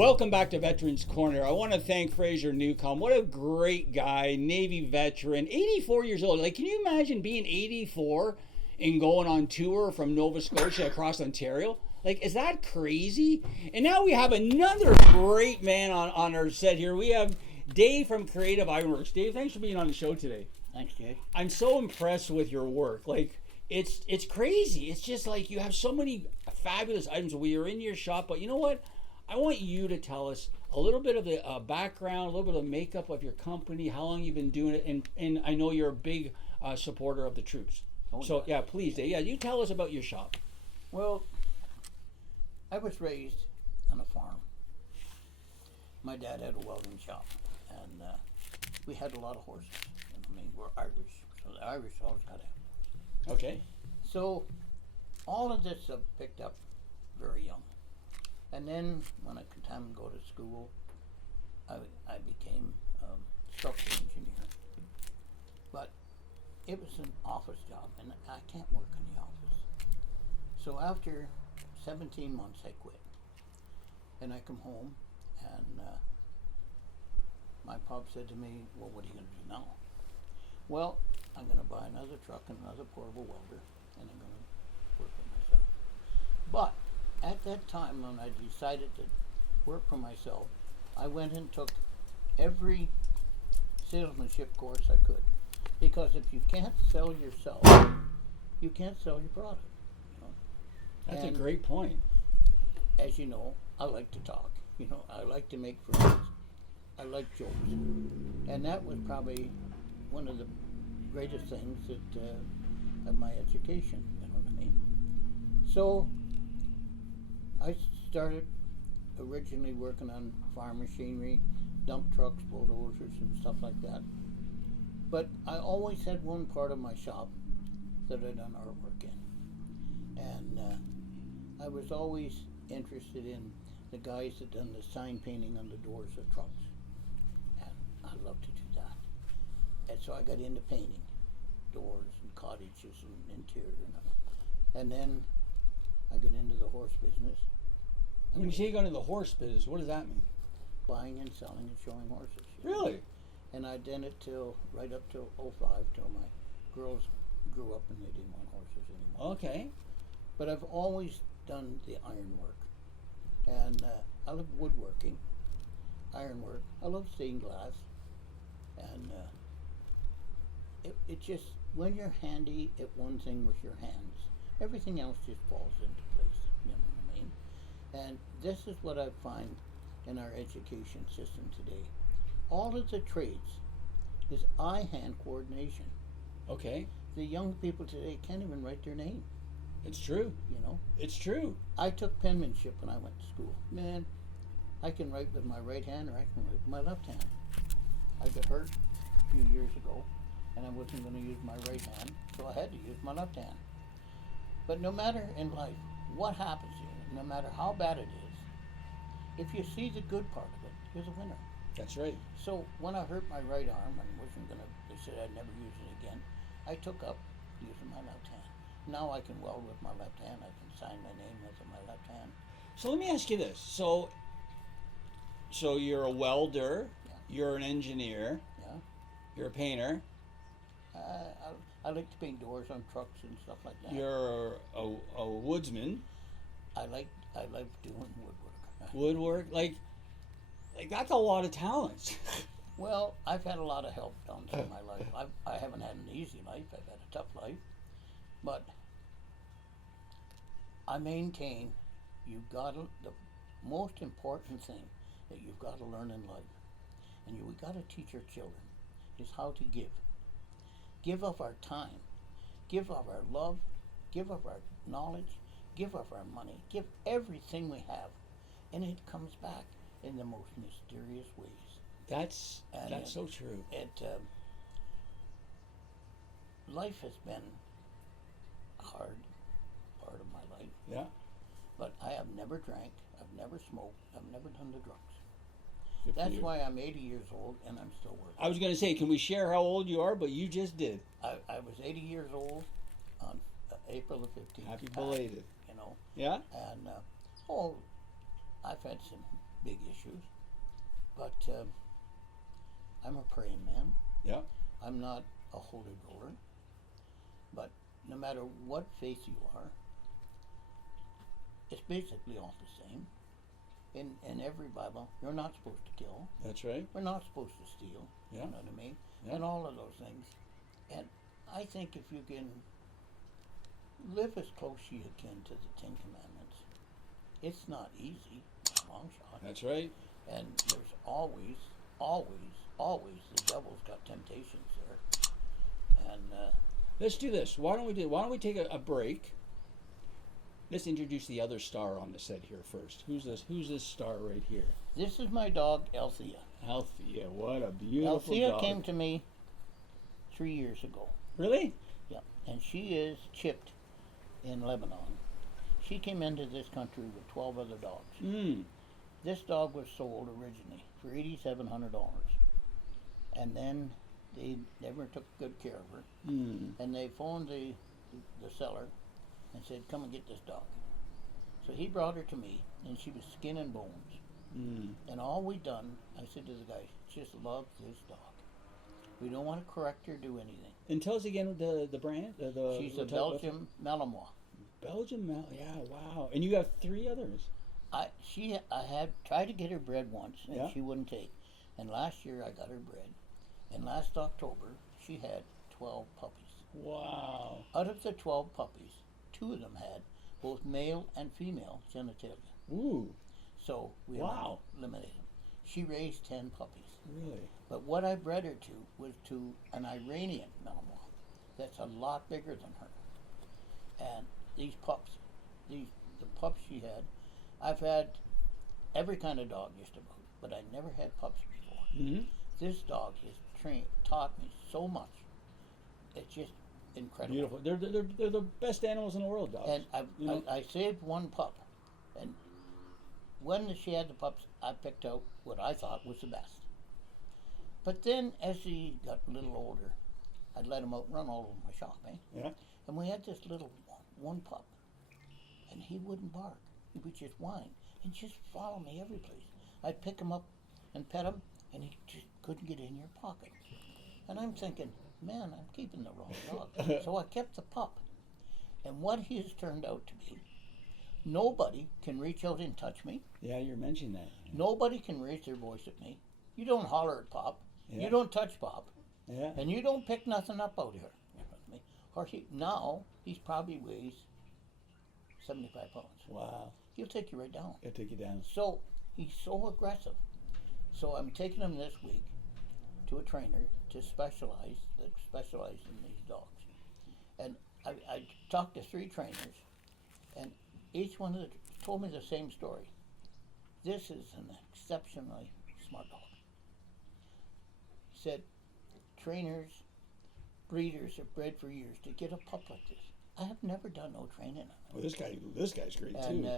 Welcome back to Veterans Corner. I want to thank Fraser Newcomb. What a great guy, Navy veteran, 84 years old. Like, can you imagine being 84 and going on tour from Nova Scotia across Ontario? Like, is that crazy? And now we have another great man on our set here. We have Dave from Creative Ironworks. Dave, thanks for being on the show today. Thanks, Jay. I'm so impressed with your work. Like, it's crazy. It's just like you have so many fabulous items. We are in your shop, but you know what? I want you to tell us a little bit of the background, a little bit of the makeup of your company, how long you've been doing it, and I know you're a big supporter of the troops. Oh, so yeah, please, Dave. Yeah, you tell us about your shop. Well, I was raised on a farm. My dad had a welding shop, and we had a lot of horses. I mean, we're Irish, so the Irish always got to. Okay. So all of this I picked up very young. And then when I could time to go to school, I became structural engineer. But it was an office job, and I can't work in the office. So after 17 months, I quit. And I come home, and my pop said to me, well, what are you going to do now? Well, I'm going to buy another truck and another portable welder, and I'm going to work for myself. But at that time, when I decided to work for myself, I went and took every salesmanship course I could. Because if you can't sell yourself, you can't sell your product. You know? That's And a great point. as you know, I like to talk. You know, I like to make friends. I like jokes. And that was probably one of the greatest things that of my education, you know what I mean? So I started originally working on farm machinery, dump trucks, bulldozers, and stuff like that. But I always had one part of my shop that I done artwork in. And I was always interested in the guys that done the sign painting on the doors of trucks. And I love to do that. And so I got into painting doors and cottages and interior and all. And then I got into the horse business. When you say you got into the horse business, what does that mean? Buying and selling and showing horses. Really? And I did it till right up till '05, till my girls grew up and they didn't want horses anymore. Okay. But I've always done the ironwork. And I love woodworking, ironwork. I love stained glass. And it just, when you're handy at one thing with your hands, everything else just falls into place. You know what I mean? And this is what I find in our education system today. All of the trades is eye-hand coordination. Okay. The young people today can't even write their name, It's true. you know. It's true. I took penmanship when I went to school. Man, I can write with my right hand or I can write with my left hand. I got hurt a few years ago and I wasn't going to use my right hand, so I had to use my left hand. But no matter in life what happens to you, no matter how bad it is, if you see the good part of it, you're the winner. That's right. So when I hurt my right arm and wasn't gonna, they said I'd never use it again, I took up using my left hand. Now I can weld with my left hand. I can sign my name with my left hand. So let me ask you this. So you're a welder, Yeah. you're an engineer, Yeah. you're a painter, I like to paint doors on trucks and stuff like that. you're a woodsman, I like doing woodwork. woodwork, like that's a lot of talents. Well, I've had a lot of help down through my life. I haven't had an easy life. I've had a tough life, but I maintain you've got to, the most important thing that you've got to learn in life, and we got to teach our children, is how to give. Give of our time, give of our love, give of our knowledge, give of our money, give everything we have, and it comes back in the most mysterious ways. That's so true. Life has been a hard part of my life. Yeah. But I have never drank, I've never smoked, I've never done the drugs. Good for That's you. why I'm 80 years old and I'm still working. I was going to say, can we share how old you are? But you just did. I was 80 years old on April the 15th. Happy belated. You know. Yeah. And I've had some big issues. But I'm a praying man. Yeah. I'm not a holy roller. But no matter what faith you are, it's basically all the same. In every Bible, you're not supposed to kill. That's right. We're not supposed to steal. Yeah. You know what I mean? Yeah. And all of those things. And I think if you can live as close as you can to the Ten Commandments, it's not easy, by a long shot. That's right. And there's always the devil's got temptations there. And Let's do this. Why don't we take a break? Let's introduce the other star on the set here first. Who's this star right here? this is my dog, Althea. Althea, what a beautiful Althea dog. came to me 3 years ago. Really? Yeah, and she is chipped in Lebanon. She came into this country with 12 other dogs. Mm. This dog was sold originally for $8,700, and then they never took good care of her. Mm. And they phoned the seller and said, "Come and get this dog." So he brought her to me, and she was skin and bones. Mm. And all we done, I said to the guy, "Just love this dog. We don't want to correct her, do anything." And tell us again the brand. She's the a type of- Belgian Malinois. Belgian yeah, wow. And you have 3 others. I had tried to get her bred once, and Yeah. she wouldn't take. And last year I got her bred, and last October she had 12 puppies. Wow. Out of the 12 puppies, 2 of them had both male and female genitalia. Ooh, So we Wow. eliminated them. She raised 10 puppies. really? But what I bred her to was to an Iranian Malinois that's a lot bigger than her. And these pups, the pups she had, I've had every kind of dog just about, but I never had pups before. Mm-hmm. This dog has taught me so much. It's just incredible. Beautiful. They're the best animals in the world, dogs. And You know? I saved one pup, and when she had the pups, I picked out what I thought was the best. But then, as he got a little older, I'd let him out and run all over my shop, eh? Yeah. And we had this little one pup, and he wouldn't bark. He would just whine and just follow me every place. I'd pick him up and pet him, and he just couldn't get in your pocket. And I'm thinking, man, I'm keeping the wrong dog. So I kept the pup. And what he has turned out to be, nobody can reach out and touch me. Yeah, you're mentioning that. Nobody can raise their voice at me. You don't holler at Pop. Yeah. You don't touch Pop. Yeah. And you don't pick nothing up out here. Or now, he's probably weighs 75 pounds. Wow. He'll take you right down. I'll take you down. So, he's so aggressive. So I'm taking him this week to a trainer that specializes in these dogs. And I talked to 3 trainers, and each one of them told me the same story. This is an exceptionally smart dog. He said, trainers, breeders have bred for years to get a pup like this. I have never done no training on him. Well, this guy's great And too.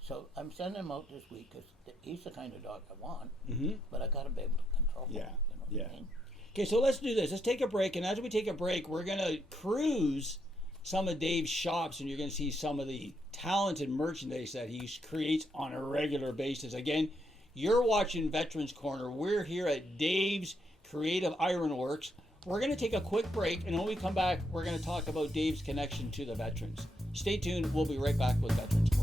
so I'm sending him out this week because he's the kind of dog I want, Mm-hmm. but I got to be able to control him. Yeah, You know what yeah. I mean? Okay, so let's do this. Let's take a break, and as we take a break, we're gonna cruise some of Dave's shops, and you're gonna see some of the talented merchandise that he creates on a regular basis. Again, you're watching Veterans Corner. We're here at Dave's Creative Ironworks. We're going to take a quick break, and when we come back, we're going to talk about Dave's connection to the veterans. Stay tuned. We'll be right back with Veterans Corner.